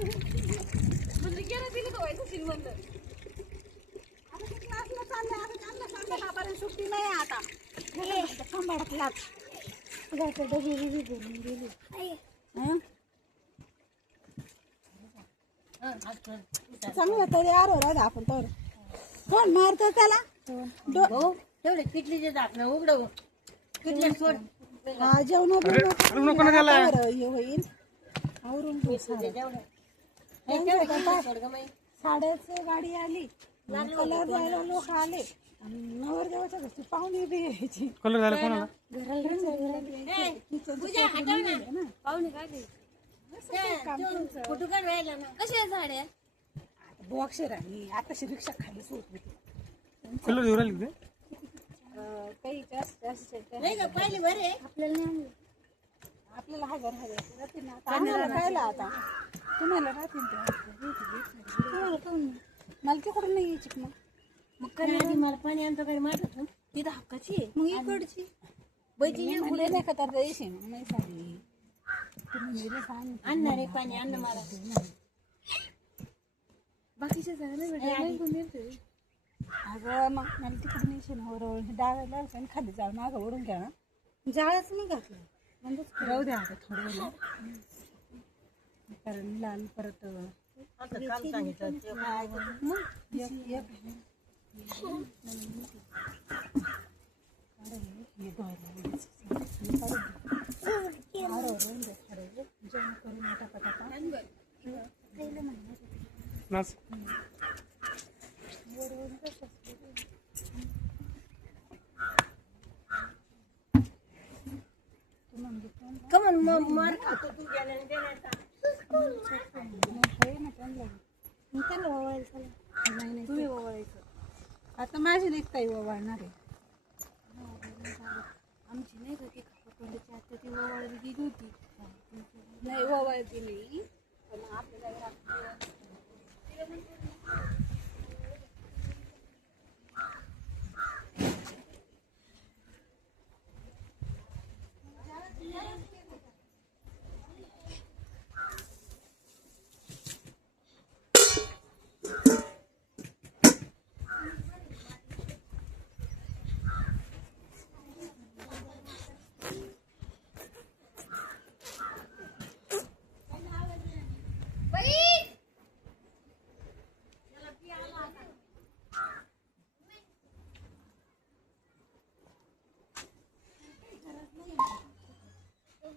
म्हणजे गेलं दिलं तर व्हायचं शिन म्हणलं आता ते क्लासला चाललंय आता त्यांना संध्याकाळपर्यंत सुट्टी नाही आता सांभाळतलाच तुझ्याकडे डबी बिबी भरून गेली चांगलं तरी आरो राजा आपण तर कोण मारतो त्याला तेवढे किटलीचे झाकणं उघडव किटल्या सोड हा जेवण हे होईल आवरून साड्याच गाडी आली कलर जायला लोक आले नवरदेवाच्या घरची पाहुणे बी यायची कलर झाला कोणाला पाहुणे काय फोटो काढ राहिला ना कशा झाड्या बॉक्स राहिली आताशी रिक्षा खाली सोडत होती कलर देऊ राहिले ते काही जास्त नाही का पहिले बरे आपल्याला हजार राहतील ना आम्हाला खायला आता तुम्हाला राहतील मला तिकडून नाही यायची मग कधी मला पाणी आणतो काही मारत तिथं हक्काची आहे मग इकडची बैची पुढे नाही का तर द्यायची मग नाही सांगली आणणार आहे पाणी अन्न मला बाकीच्या अगं मग मला तिकडून यायची ना वर डाव्याला आणि खाली जाळ मागं ओढून घ्या ना जाळच नाही घातलं म्हणजे राहू द्या आता थोडं वेळ कारण लाल परत काम सांगितलं नाच कमन मार खातो तू गेल्याने देण्याचा तुम्ही ओवाळायचं आता माझी नाही काही ओवाळणार आहे आमची नाही का ती खपाखंडची आता ती ओवाळली गेली होती नाही ओवाळती नाही पण आपल्याला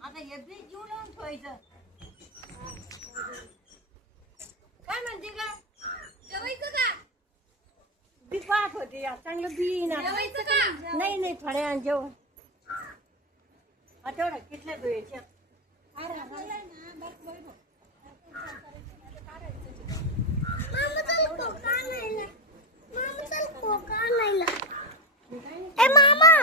आता हे बी जीव लावून ठेवायचं काय म्हणते का जेवायचं का बी पाहत होते चांगलं बी ना जेवायचं का नाही नाही थोड्या जेवण तेवढा किटल्या धुयाच्या मामा